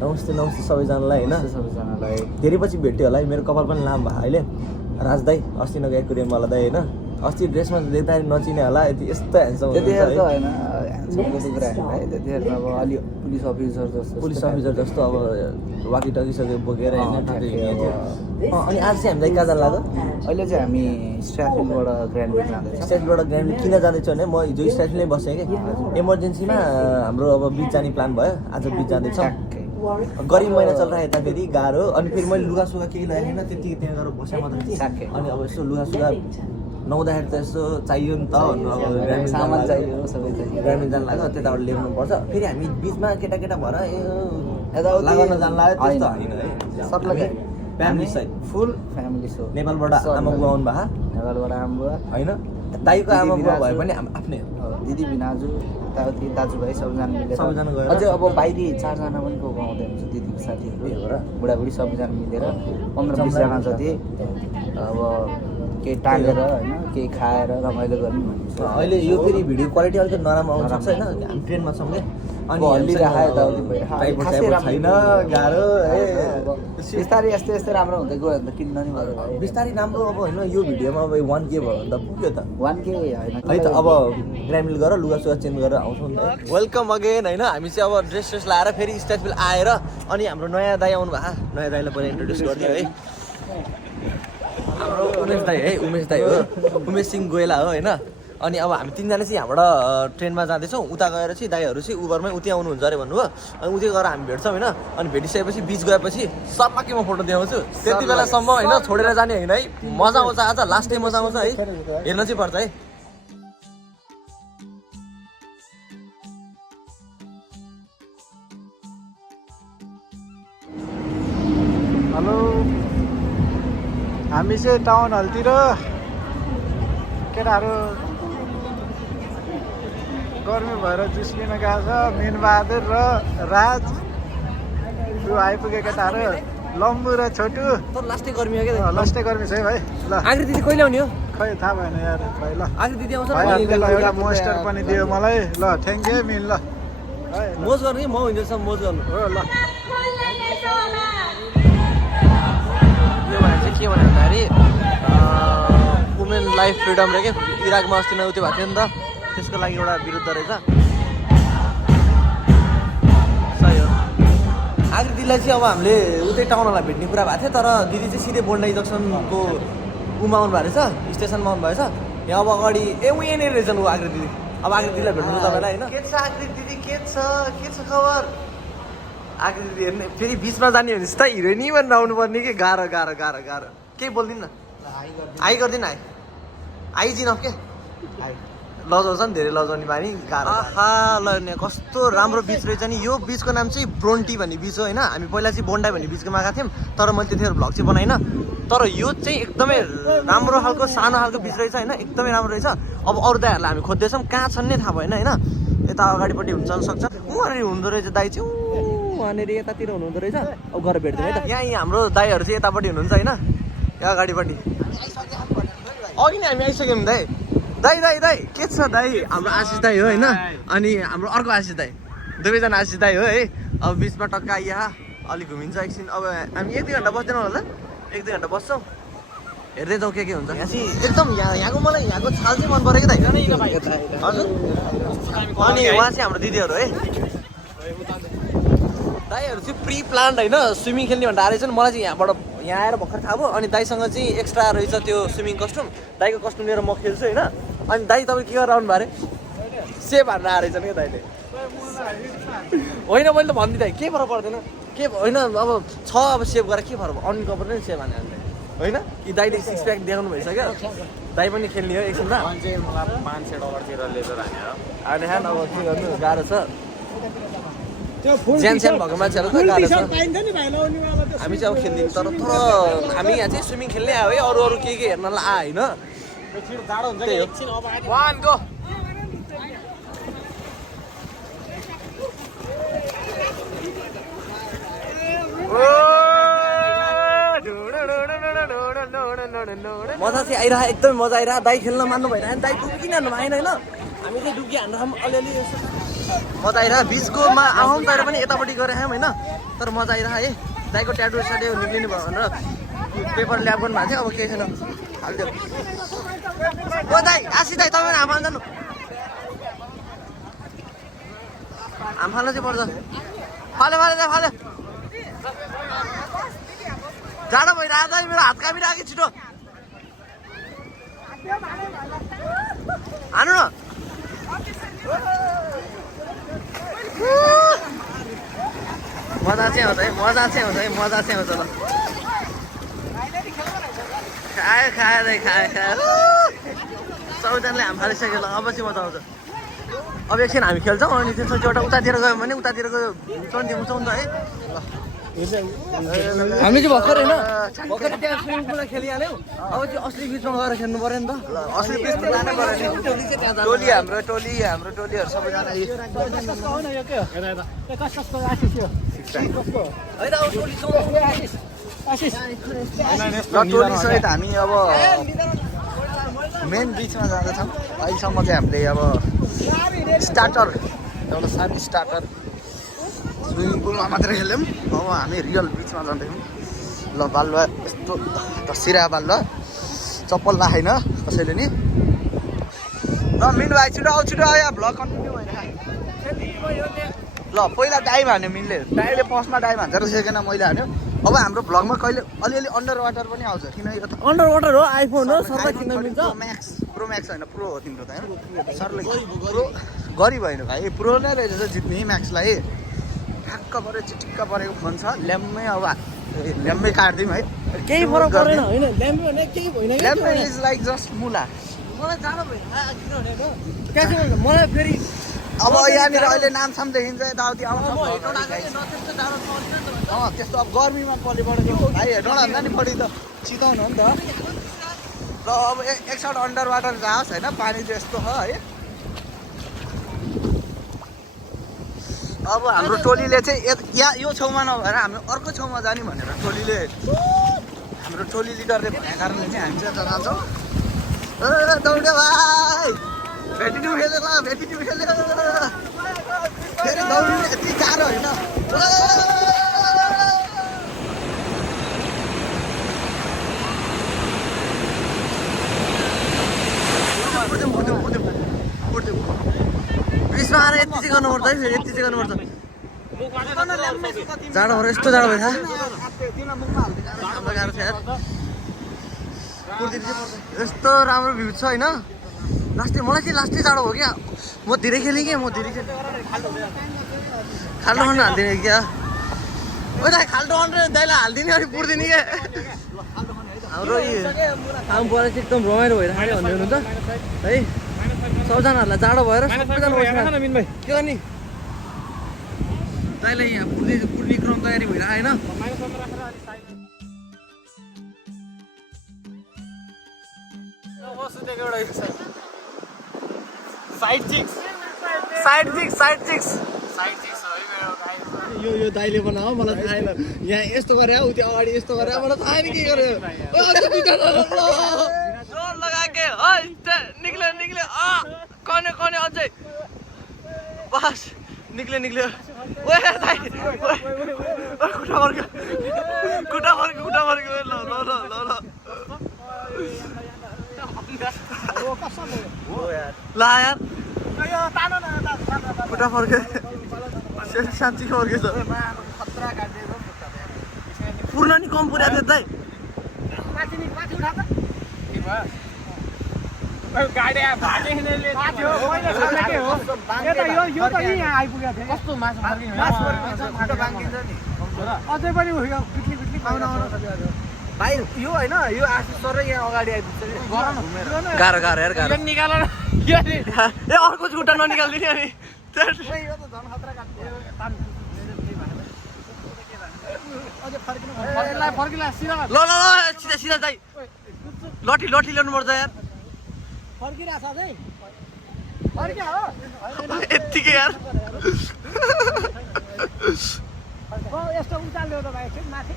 नमस्ते नमस्ते सबैजनालाई होइन सबैजनालाई धेरै पछि भेट्यो होला है मेरो कपाल पनि लामो भयो अहिले राज दाई अस्ति नगएको कुरियनवाला दाई होइन अस्ति ड्रेसमा देख्दाखेरि नचिने होला यति यस्तो ह्यान्डसम त्यतिखेर त होइन ह्यान्डसमको त कुरा होइन है त्यतिखेर अब अलि पुलिस अफिसर जस्तो अब वाकी टकिसकेर बोकेर अनि आज चाहिँ हामीलाई कहाँ जानु लाग्यो अहिले चाहिँ हामी स्ट्राफिङबाट ग्रान्ड जाँदैछौँ स्ट्याचबाट ग्रान्ड किन जाँदैछु भने म हिजो स्ट्याचुमै बसेँ कि इमर्जेन्सीमा हाम्रो अब बिच जाने प्लान भयो आज बिच जाँदैछौँ गरिब महिना चलिरहेको यता फेरि गाह्रो अनि फेरि मैले लुगासुगा केही लागेन त्यति त्यहाँ गएर बसेँ मात्रै थिएँ अनि अब यसो लुगासुगा नहुँदाखेरि त यसो चाहियो नि त भन्नु अब सामान चाहियो सबै चाहियो ग्रामीण जानु लाग्यो त्यताबाट ल्याउनु पर्छ फेरि हामी बिचमा केटा भएर लगाउन जानु लाग्यो त्यस्तो होइन है सबलाई फ्यामिली सहित फुल फ्यामिली सो नेपालबाट आमा बुवा आउनु भएको नेपालबाट आमा बुवा होइन दाइको आमा बुवा भयो भने आफ्नै हो दिदी भिनाजु यताउति दाजुभाइ सबैजना सबैजना मिलेर गएर अझै अब बाहिरी 4 जना पनि को गाउँदै हुन्छ दिदीको साथीहरू बुढाबुढी सबैजना मिलेर 15-20 जना जति अब केही टालेर होइन केही खाएर रमाइलो गर्ने भन्ने अहिले यो फेरि भिडियो क्वालिटी अलिकति नराम्रो आउनु सक्छ होइन हामी ट्रेनमा छौँ कि अनि छैन गाह्रो बिस्तारै यस्तै राम्रो हुँदै गयो भने त किन्न नि भयो बिस्तारै राम्रो अब होइन यो भिडियोमा अब 1K भयो भने त पुग्यो त 1K होइन है त अब ग्रामिल गरेर लुगासुगा चेन्ज गरेर आउँछौँ नि त वेलकम अगेन होइन हामी चाहिँ अब ड्रेस लाएर फेरि स्ट्याचुल आएर अनि हाम्रो नयाँ दाइ आउनु भएको नयाँ दाइलाई पहिला इन्ट्रोड्युस गरिदियो है हाम्रो उमेश दाइ हो उमेश सिंह गोयला हो होइन अनि अब हामी तिनजना चाहिँ यहाँबाट ट्रेनमा जाँदैछौँ उता गएर चाहिँ दाइहरू चाहिँ उबरमै उतै आउनुहुन्छ अरे भन्नुभयो अनि उतै गएर हामी भेट्छौँ होइन अनि भेटिसकेपछि बिच गएपछि सबै म फोटो देखाउँछु त्यति बेलासम्म होइन छोडेर जाने होइन है मजा आउँछ आज लास्ट टाइम मजा आउँछ है हेर्न चाहिँ पर्छ है हेलो हामी चाहिँ टाउन हलतिर केटाहरू गर्मी भएर जुस लिन गएको छ मिनबहादुर र राज यो आइपुगे केटाहरू लम्बु र छोटु लास्टै गर्मी हो क्या लास्टै गर्मी छ है भाइ ल आखिर दिदी कहिले आउने हो खै थाहा भएन यार भाइ ल आखिर दिदी आउँछ भाइहरूले ल एउटा मोस्टर पनि दियो मलाई ल थ्याङ्क यू मिन ल मोज गर्नु कि म हुँदैछ मोज गर्नु हो ल यो भने चाहिँ के भन्यो भन्दाखेरि वुमेन लाइफ फ्रिडम रे के इराकमा अस्ति न उत्यो भएको थियो नि त त्यसको लागि एउटा विरुद्ध रहेछ सही हो आखिर दिदीलाई चाहिँ अब हामीले उतै टाउनलाई भेट्ने कुरा भएको थियो तर दिदी चाहिँ सिधै बोन्डाई जक्सनको उमा आउनु भएको रहेछ स्टेसनमा आउनु भएछ यहाँ अब अगाडि ऊ यहीँनिर रहेछ ऊ आखिर दिदी अब आखिर दिदीलाई भेट्नु तपाईँलाई होइन के छ आखिर दिदी के छ खबर आखिर दिदी हेर्ने फेरि बिचमा जाने भने त हिरोइनी भनेर आउनुपर्ने कि गाह्रो केही बोलिदिनु न आइ गरिदिनु आइजिन के लजाउँछ नि धेरै लजाउने बानी गाह्रो आहा ल कस्तो राम्रो बिच रहेछ नि यो बिचको नाम चाहिँ ब्रोन्टी भन्ने बिच हो होइन हामी पहिला चाहिँ बोन्डाई भन्ने बिचमा गएको थियौँ तर मैले त्यतिखेर भ्लग चाहिँ बनाइनँ तर यो चाहिँ एकदमै राम्रो खालको सानो खालको बिच रहेछ होइन एकदमै राम्रो रहेछ अब अरू दाइहरूलाई हामी खोज्दैछौँ कहाँ छन् नै थाहा भएन होइन यता अगाडिपट्टि हुन्छ सक्छ उहाँनिर हुँदो रहेछ दाइ चाहिँ उहाँनिर यतातिर हुनुहुँदो रहेछ अब गएर भेट्दैन है त यहाँ हाम्रो दाइहरू चाहिँ यतापट्टि हुनुहुन्छ होइन यहाँ अगाडिपट्टि अघि नै हामी आइसक्यौँ दाइ के छ दाइ हाम्रो आशिष दाइ हो होइन अनि हाम्रो अर्को आशिष दाइ दुवैजना आशिष दाइ हो है अब बिचमा टक्का यहाँ अलिक घुमिन्छ एकछिन अब हामी 1-2 घन्टा बस्दैनौँ होला 1-2 घन्टा बस्छौँ हेर्दै जाउँ के हुन्छ यहाँ चाहिँ एकदम यहाँको मलाई यहाँको छाल चाहिँ मन परेको दाइ हजुर अनि उहाँ चाहिँ हाम्रो दिदीहरू है दाइहरू चाहिँ प्री प्लान्ड होइन स्विमिङ खेल्ने भनेर आएर चाहिँ मलाई चाहिँ यहाँ आएर भर्खर थाहा भयो अनि दाइसँग चाहिँ एक्स्ट्रा रहेछ त्यो स्विमिङ कस्ट्युम दाइको कस्ट्युम लिएर म खेल्छु होइन अनि दाइ तपाईँ के गरेर आउनु भयो अरे सेभ हान्न आएर रहेछन् क्या दाइले होइन मैले त भनिदिएँ दाइ के फरक पर्दैन के होइन अब छ अब सेभ गरेर के फरक अनकभर नै सेभ हाने होइन कि दाइले 6 प्याक देखाउनु भइसक्यो दाइ पनि खेल्ने हो एकछिनमा अनि अब के गर्नु गाह्रो छ ज्यान भएको मान्छेहरू त गाह्रो छ हामी चाहिँ अब खेल्दिनँ तर हामी यहाँ चाहिँ स्विमिङ खेल्ने आयो है अरू के हेर्नलाई आयो होइन मजा चाहिँ आइरह एकदमै मजा आइरह दाइ खेल्न मान्नु भइरहेको दाइ डुबी किन हान्नु भएन होइन हामी चाहिँ डुबकी हान्नु अलिअलि मजा आइरह बिचकोमा आउँ तर पनि यतापट्टि गएर आयौँ होइन तर मजा आइरह है दाइको ट्याटु साटु निक्लिनु भयो भनेर पेपर ल्याब गर्नु भएको थियो अब केही छैन हालिदियो ओ दाइ आशी दाइ तपाईँ हाम फाल्नु जानु हाम फाल्नु चाहिँ पर्छ फाल्यो जाडो भइरहेको छ मेरो हात कामिरहेको छिटो हानु न मजा चाहिँ आउँछ ल खायो सबैजनाले हाम फालिसक्यो ल अब चाहिँ मजा आउँछ अब एकछिन हामी खेल्छौँ अनि त्यसपछि एउटा उतातिर गयौँ भने उतातिर गयो उचाउँछ नि त है हामी चाहिँ भर्खर होइन भर्खर त्यहाँ स्विमिङ पुलमा खेलिहाल्यौँ अब चाहिँ असली बिचमा गएर खेल्नु पऱ्यो नि त असली बिचमा जानै पर्यो नि टोली हाम्रो टोलीहरू सबैजना होइन अब टोली ल टोलीसहित हामी अब मेन बिचमा जाँदैछौँ अहिलेसम्म चाहिँ हामीले अब स्टार्टर एउटा सानो स्टार्टर स्विमिङ पुलमा मात्रै खेल्यौँ अब हामी रियल बिचमा जाँदैछौँ ल बालुवा यस्तो धसिरा बालुवा चप्पल लाएन कसैले नि ल मिन भाइ छिटो आऊ यहाँ भ्लग कन्टिन्यू भइरहेको ल पहिला डाइभ हान्यो मिनले डाइभले फर्स्टमा डाइभ हान्छ र सेकेन्डमा मैले हान्यो अब हाम्रो भ्लगमा कहिले अलिअलि अन्डर वाटर पनि आउँछ किनकि यो त अन्डर वाटर हो आइफोन हो सरलाई किन्न मिल्छ प्रो म्याक्स होइन प्रो हो तिम्रो त सरले प्रो गरिब होइन भाइ प्रो नै रहेछ जित्ने म्याक्सलाई ठ्याक्क पऱ्यो चिटिक्क परेको फोन छ ल्याम्मै अब ल्याम्मै काट्दिउँ है केही फरक परेन होइन ल्याम्बे भने केही होइन ल्याम्मै इज लाइक जस्ट मुला मलाई जानु भयो किनभने मलाई फेरि अब यहाँनिर अहिले नामसाम देखिन्छ यताउति आउँछ त्यस्तो अब गर्मीमा पल्ली परेको भाइ हेर्नु नि बढी त चिताउनु हो नि त र अब एकसाइड अन्डर वाटर जाओस् होइन पानी चाहिँ यस्तो छ है अब हाम्रो टोलीले चाहिँ यहाँ यो छेउमा नभएर हामी अर्को छेउमा जाने भनेर टोलीले हाम्रो टोली लिडरले भनेको कारणले चाहिँ हामी चाहिँ जान्छौँ दौड्यो भाइ भेटिट्यु खेलेर फेरि दौडिनु यति गाह्रो होइन बिचमा आएर यति चाहिँ गर्नुपर्छ है फेरि यति चाहिँ गर्नुपर्छ जाडो भएर यस्तो जाडो भएछ गाह्रो छ यार यस्तो राम्रो भ्यू छ होइन लास्टै मलाई चाहिँ लास्टै जाडो हो क्या म धेरै खेलेँ क्या खाल्टो खन्ड हालिदिने क्या ओ दाइ खाल्टो खन्ड दाइलाई हालिदिने अनि पुर्दिने क्या हाम्रो काम परेर चाहिँ एकदम रमाइलो भइरहेको भन्दै हुनुहुन्छ है सबजनाहरूलाई जाडो भएर सबैजना के गर्ने दाइलाई यहाँ पुर्ने क्रम तयारी भइरहेको होइन साइड चिक्स यो दाइले बनाऊ मलाई थाहा छैन यहाँ यस्तो गरे उ त्यो अगाडि यस्तो गरे मलाई थाहा छैन के गर्यो जोर लगाके निक्ल्यो कने अझै बस निक्ल्यो ओए दाइ खुट्टा फर्क्यो ल यार खुट्टा फर्क्यो साँच्ची फर्केछ पुर्न नि कम पुर्याएको थियो दाइ अझै पनि भाइ यो होइन यो आशिष सर यहाँ अगाडि आइपुग्छ गाह्रो यार गाह्रो निकाल ए अर्को खुट्टा ननिकालिदिने अनि ल सिधा दाइ लठी ल्याउनु पर्छ यार यत्तिकै यार यस्तो उचाल्यो त भाइ माथि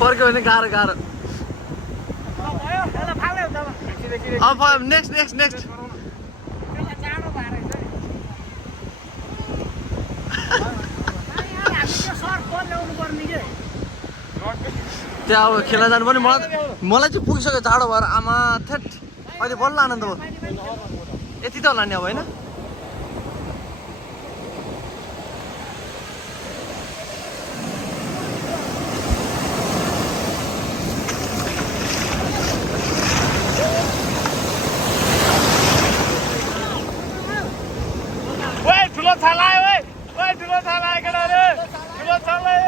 फर्क्यो भने गाह्रो अब नेक्स्ट त्यहाँ अब खेल्न जानु पनि मलाई चाहिँ पुगिसक्यो जाडो भएर आमा थेट अहिले बल्ल आनन्द भयो यति त होला नि अब होइन ठुलो छाला ठुलो छाला केटाहरू ठुलो छाला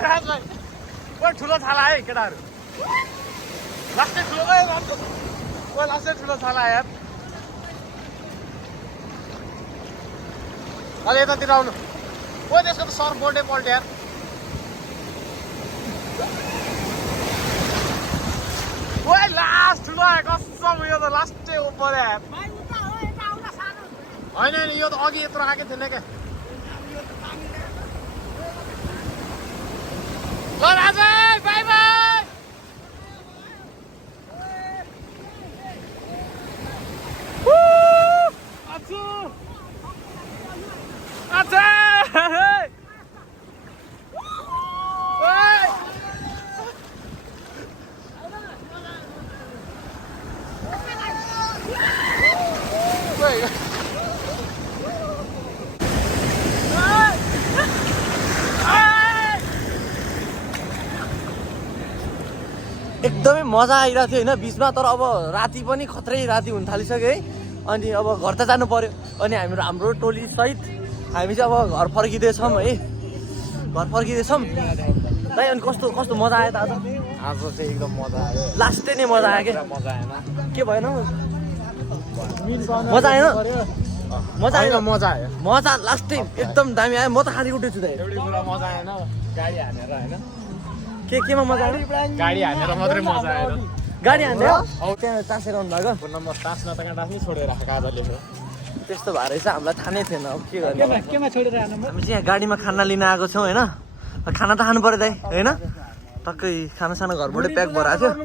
राजभाइ ठुलो छाला है केटाहरू लास्टै ठुलो छाला यार अहिले यतातिर आउनु त्यसको त सर्फ बोर्डै पल्ट्यो यार लास्ट ठुलो आयो कसम यो त लास्टै ओपर यार होइन यो त अघि यत्रो आएकै थिएन क्या ल राजभाइ बाई बाई एकदमै मजा आइरहेको थियो होइन बिचमा तर अब राति पनि खत्रै राति हुन थालिसक्यो है अनि अब घर त जानु पर्यो अनि हाम्रो टोली सहित हामी चाहिँ अब घर फर्किँदैछौँ है घर फर्किँदैछौँ दाइ अनि कस्तो मजा आयो त आज चाहिँ एकदम मजा आयो लास्टै नै मजा आयो क्या मजा आएन के भएन मजा आएन मजा लास्टै एकदम दामी आयो म त खाली उठेछु दाइ एउटै कुरा मजा आएन गाडी हानेर होइन केमा मजा आयो गाडी हानेर मात्रै मजा आएन गाडी हान्यो त्यहाँ टाँसेर आउनु भएको नम्बर टाँस्न त कहाँ टाँस्नै छोडेर राखेको आज लेखेर त्यस्तो भएर चाहिँ हामीलाई थाहा नै थिएन अब के गर्ने केमा छोडेर आउनु हामी चाहिँ यहाँ गाडीमा खाना लिन आएको छौँ होइन खाना त खानु पऱ्यो दाइ होइन टक्कै खानासाना घरबाटै प्याक भएर आएको थियो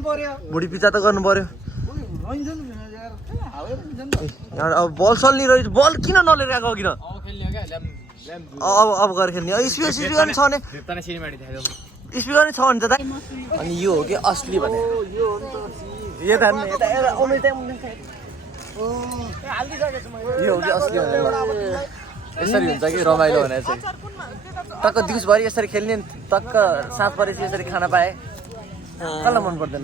भुँडी पिचा त गर्नु पऱ्यो अब बल सल्लिरहेछ बल किन नलिएर आएको किन अब गएर खेल्ने स्पिकर छ भने स्पिकर नै छ भने त दाइ अनि यो हो कि असली भने यो हो कि असली भने यसरी हुन्छ कि रमाइलो भनेर चाहिँ टक्क दिउँसभरि यसरी खेल्ने टक्क साँझ परेपछि यसरी खाना पाएँ कसलाई मन पर्दैन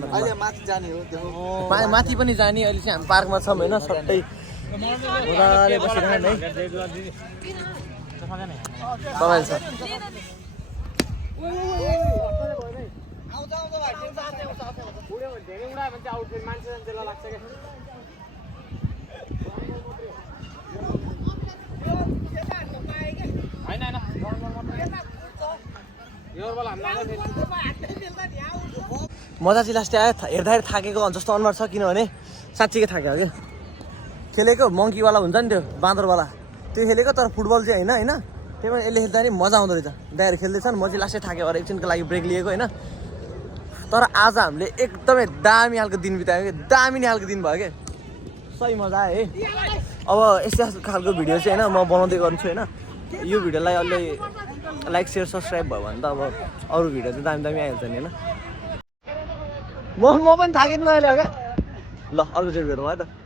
माथि पनि जाने अहिले चाहिँ हामी पार्कमा छौँ होइन सबै मजाले बसिरहने है रमाइलो छ मजा चाहिँ लास्टै आयो हेर्दाखेरि थाकेको जस्तो अनुहार छ किनभने साँच्चीकै थाक्यो क्या खेलेको मङ्कीवाला हुन्छ नि त्यो बाँदरवाला त्यो खेलेको तर फुटबल चाहिँ होइन त्यही भएर यसले खेल्दाखेरि मजा आउँदो रहेछ दाइहरू खेल्दैछन् म चाहिँ लास्टै थाक्यो भएर एकछिनको लागि ब्रेक लिएको होइन तर आज हामीले एकदमै दामी खालको दिन बितायो कि दामी नै खालको दिन भयो क्या सही मजा आयो है अब यस्तो खालको भिडियो चाहिँ होइन म बनाउँदै गर्छु होइन यो भिडियोलाई अलि लाइक सेयर सब्सक्राइब भयो भने त अब अरू भिडियो चाहिँ दामी दामी आइहाल्छ नि होइन म पनि थाकेँ अहिले क्या ल अर्को चाहिँ भेटौँ है त